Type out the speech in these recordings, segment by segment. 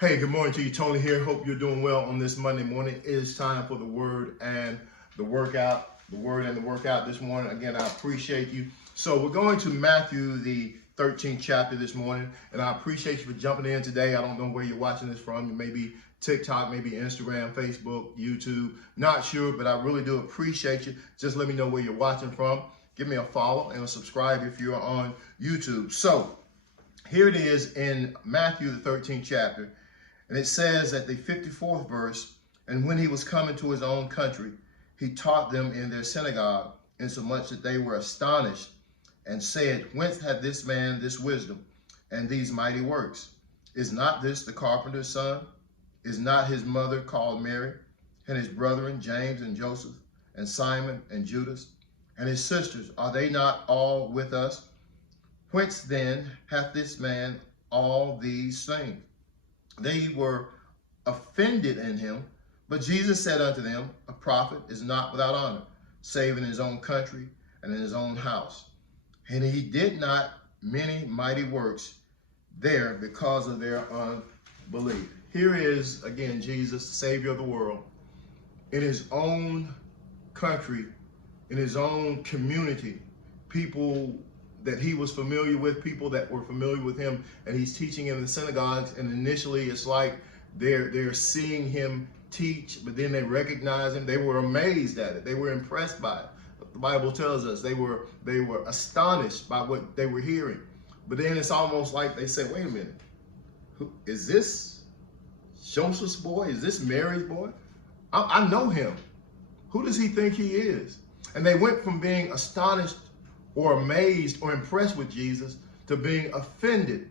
Hey, good morning to you. Tony here. Hope you're doing well on this Monday morning. It is time for the word and the workout. The word and the workout this morning. Again, I appreciate you. So we're going to Matthew, the 13th chapter this morning. And I appreciate you for jumping in today. I don't know where you're watching this from. It may be TikTok, maybe Instagram, Facebook, YouTube. Not sure, but I really do appreciate you. Just let me know where you're watching from. Give me a follow and a subscribe if you're on YouTube. So here it is in Matthew, the 13th chapter. And it says at the 54th verse, and when he was coming to his own country, he taught them in their synagogue, insomuch that they were astonished and said, whence had this man this wisdom and these mighty works? Is not this the carpenter's son? Is not his mother called Mary, and his brethren James and Joseph, and Simon and Judas, and his sisters? Are they not all with us? Whence then hath this man all these things? They were offended in him, but Jesus said unto them, a prophet is not without honor, save in his own country and in his own house. And he did not many mighty works there because of their unbelief. Here is, again, Jesus, Savior of the world, in his own country, in his own community, people that he was familiar with, people that were familiar with him, and he's teaching in the synagogues. And initially it's like they're seeing him teach, but then they recognize him. They were amazed at it. They were impressed by it. The Bible tells us they were astonished by what they were hearing. But then it's almost like they said, wait a minute, who is this? Joseph's boy? Is this Mary's boy? I know him. Who does he think he is? And they went from being astonished or amazed or impressed with Jesus to being offended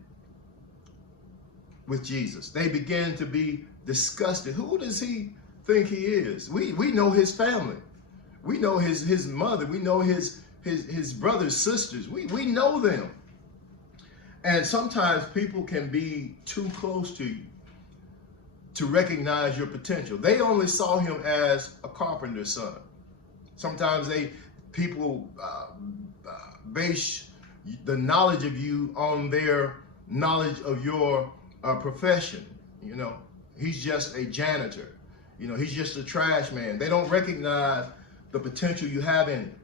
with Jesus. They began to be disgusted. Who does he think he is? We know his family. We know his mother. We know his brothers, sisters. We know them. And sometimes people can be too close to you to recognize your potential. They only saw him as a carpenter's son. Sometimes people base the knowledge of you on their knowledge of your profession. You know, he's just a janitor. You know, he's just a trash man. They don't recognize the potential you have in him.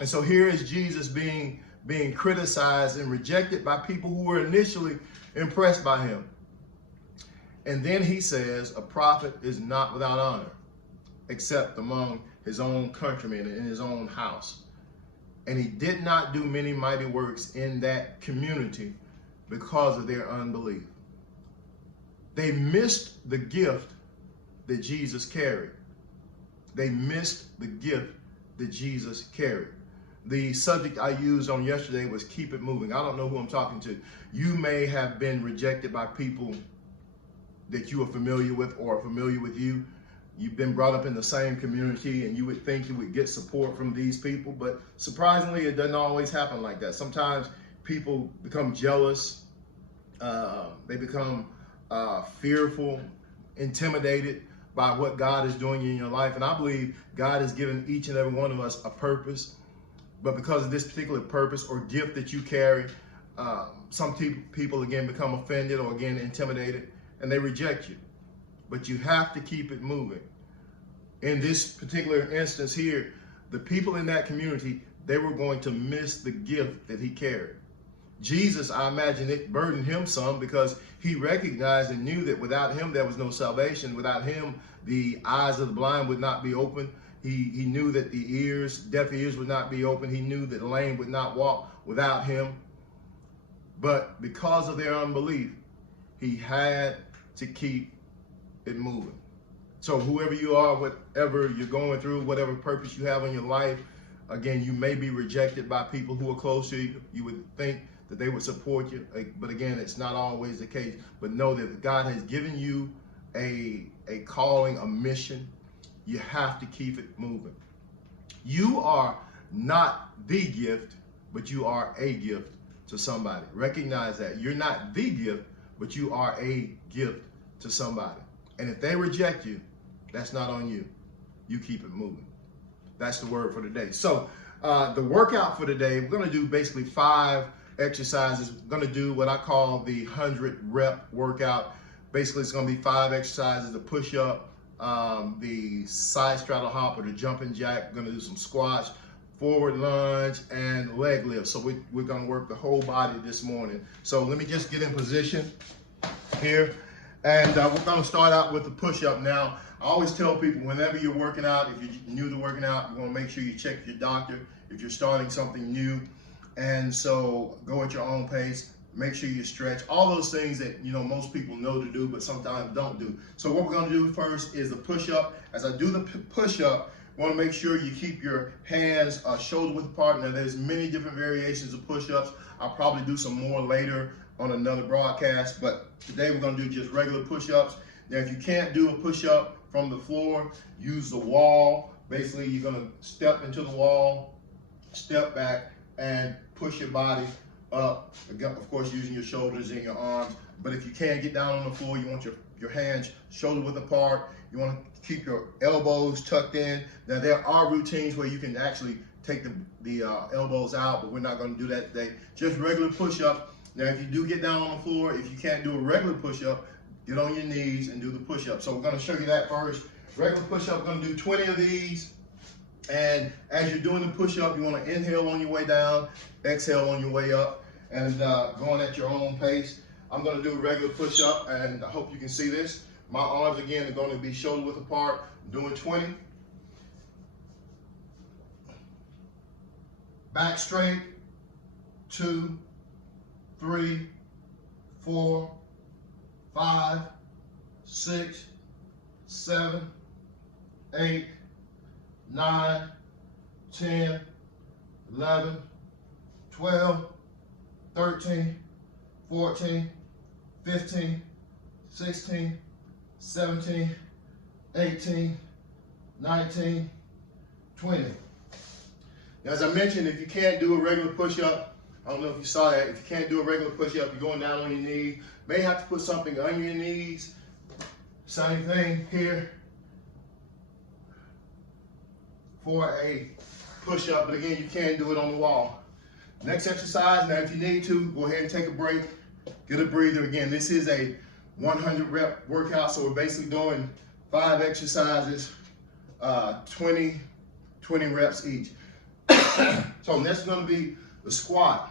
And so here is Jesus being criticized and rejected by people who were initially impressed by him. And then he says, a prophet is not without honor, except among his own countrymen and in his own house. And he did not do many mighty works in that community because of their unbelief. They missed the gift that Jesus carried. They missed the gift that Jesus carried. The subject I used on yesterday was keep it moving. I don't know who I'm talking to. You may have been rejected by people that you are familiar with or are familiar with you. You've been brought up in the same community and you would think you would get support from these people, but surprisingly, it doesn't always happen like that. Sometimes people become jealous. They become fearful, intimidated by what God is doing in your life. And I believe God has given each and every one of us a purpose, but because of this particular purpose or gift that you carry, some people again become offended or again intimidated and they reject you. But you have to keep it moving. In this particular instance here, the people in that community, they were going to miss the gift that he carried. Jesus, I imagine it burdened him some because he recognized and knew that without him, there was no salvation. Without him, the eyes of the blind would not be open. He knew that the deaf ears would not be open. He knew that the lame would not walk without him. But because of their unbelief, he had to keep it moving. So whoever you are, whatever you're going through, whatever purpose you have in your life, again, you may be rejected by people who are close to you. You would think that they would support you, but again, it's not always the case. But know that God has given you a calling, a mission. You have to keep it moving. You are not the gift, but you are a gift to somebody. Recognize that. You're not the gift, but you are a gift to somebody. And if they reject you, that's not on you. You keep it moving. That's the word for today. So the workout for today, we're going to do basically 5 exercises. We're going to do what I call the 100 rep workout. Basically, it's going to be 5 exercises: the push-up, the side straddle hop or the jumping jack. We're going to do some squats, forward lunge, and leg lift. So we're going to work the whole body this morning. So let me just get in position here. And we're going to start out with the push-up. Now, I always tell people, whenever you're working out, if you're new to working out, you want to make sure you check your doctor if you're starting something new. And so go at your own pace. Make sure you stretch. All those things that most people know to do, but sometimes don't do. So what we're going to do first is the push-up. As I do the push-up, you want to make sure you keep your hands shoulder width apart. Now, there's many different variations of push-ups. I'll probably do some more later on another broadcast, but today we're going to do just regular push-ups. Now, if you can't do a push-up from the floor, use the wall. Basically, you're going to step into the wall, step back, and push your body up. Of course, using your shoulders and your arms. But if you can't get down on the floor, you want your hands shoulder width apart. You want to keep your elbows tucked in. Now, there are routines where you can actually take the elbows out, but we're not going to do that today. Just regular push-up. Now, if you do get down on the floor, if you can't do a regular push-up, get on your knees and do the push-up. So we're going to show you that first. Regular push-up, we're going to do 20 of these. And as you're doing the push-up, you want to inhale on your way down, exhale on your way up, and going at your own pace. I'm going to do a regular push-up, and I hope you can see this. My arms, again, are going to be shoulder width apart. I'm doing 20. Back straight. 2, 3, 4, 5, 6, 7, 8, 9, 10, 11, 12, 13, 14, 15, 16, 17, 18, 19, 20. Now, as I mentioned, if you can't do a regular push-up, I don't know if you saw that, if you can't do a regular push-up, you're going down on your knees. May have to put something under your knees. Same thing here for a push-up, but again, you can do it on the wall. Next exercise, now if you need to, go ahead and take a break, get a breather. Again, this is a 100 rep workout, so we're basically doing 5 exercises, 20 reps each. So next is going to be the squat.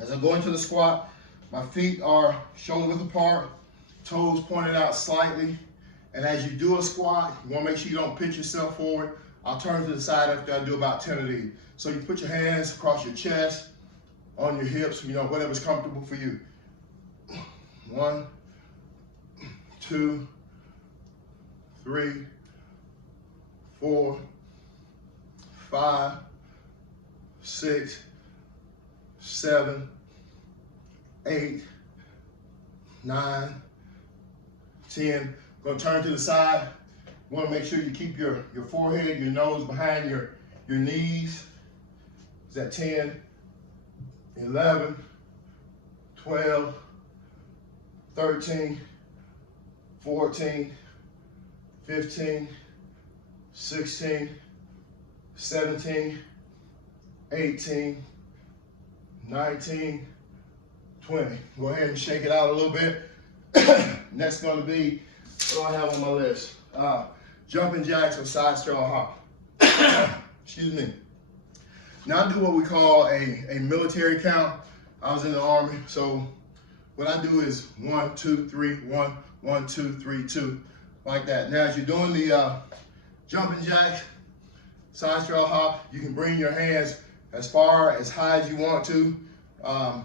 As I go into the squat, my feet are shoulder width apart, toes pointed out slightly. And as you do a squat, you want to make sure you don't pitch yourself forward. I'll turn to the side after I do about 10 of these. So you put your hands across your chest, on your hips, whatever's comfortable for you. 1, 2, 3, 4, 5, 6, 7, 8, 9, 10. Going to turn to the side. You want to make sure you keep your forehead, your nose behind your knees. Is that 10, 11, 12, 13, 14, 15, 16, 17, 18, 19, 20. Go ahead and shake it out a little bit. Next going to be what I have on my list. Jumping jacks or side straddle hop. Excuse me. Now I do what we call a military count. I was in the Army, so what I do is 1, 2, 3, 1, 1, 2, 3, 2, like that. Now as you're doing the jumping jacks, side straddle hop, you can bring your hands as far as high as you want to.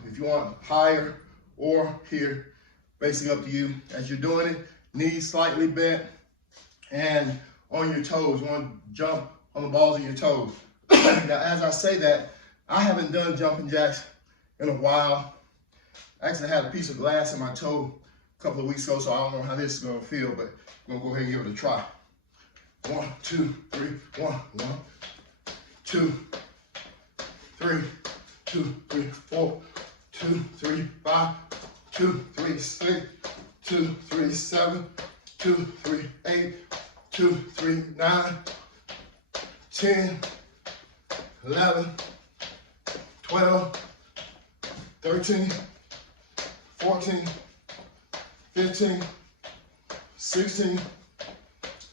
If you want higher or here, basically up to you. As you're doing it, knees slightly bent and on your toes. You want to jump on the balls of your toes. Now, as I say that, I haven't done jumping jacks in a while. I actually had a piece of glass in my toe a couple of weeks ago, so I don't know how this is going to feel, but I'm going to go ahead and give it a try. 1, 2, 3, 1, 1, 2, 3, 2, 3, 4, 2, 3, 5, 2, 3, 6, 2, 3, 7, 2, 3, 8, 2, 3, 9, 10, 11, 12, 13, 14, 15, 16,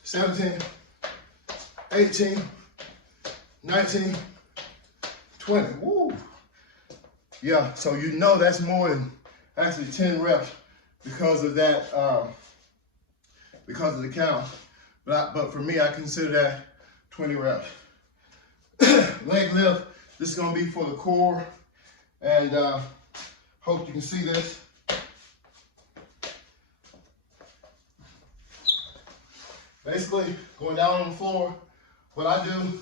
17, 18, 19, 20. Woo! Yeah, so you know that's more than actually 10 reps because of that, because of the count. But for me, I consider that 20 reps. Leg lift, this is gonna be for the core, and hope you can see this. Basically, going down on the floor, what I do,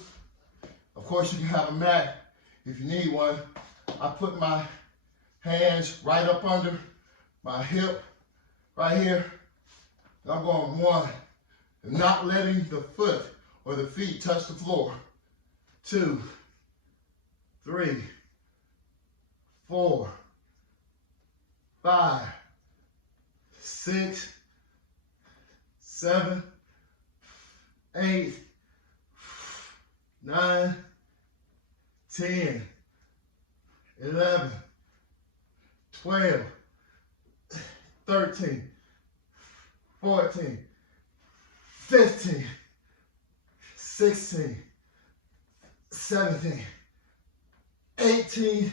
of course you can have a mat if you need one. I put my hands right up under my hip, right here. And I'm going 1, and not letting the foot or the feet touch the floor. 2, 3, 4, 5, 6, 7, 8, 9, 10, 11, 12, 13, 14, 15, 16, 17, 18,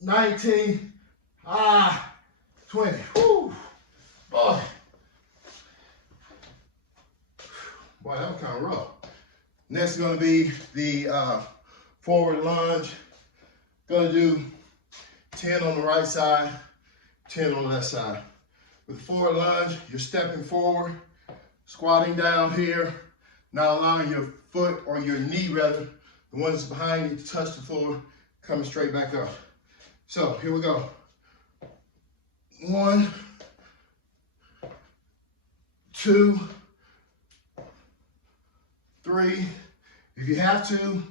19, 20. Whew. Boy, that was kind of rough. Next is going to be the forward lunge. Going to do 10 on the right side, 10 on the left side. With the forward lunge, you're stepping forward, squatting down here, not allowing your foot or your knee rather, the one that's behind you, to touch the floor, coming straight back up. So here we go. 1, 2, 3. If you have to,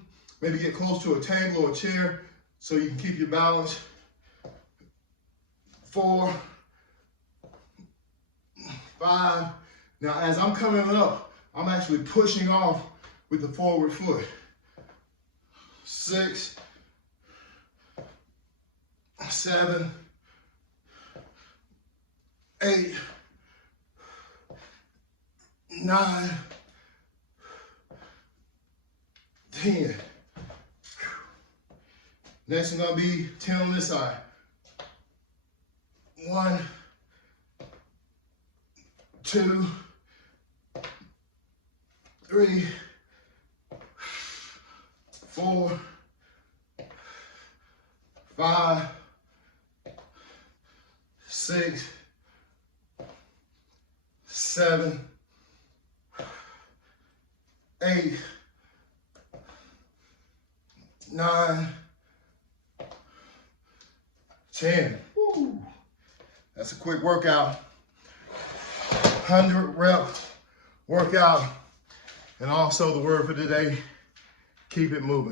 maybe get close to a table or a chair so you can keep your balance. 4, 5. Now, as I'm coming up, I'm actually pushing off with the forward foot. 6, 7, 8, 9, 10. Next is going to be 10 on this side. 1, 2, 3, 4, 5, 6, 7, 8, 9, 10. Woo. That's a quick workout. 100 rep workout. And also the word for today, keep it moving.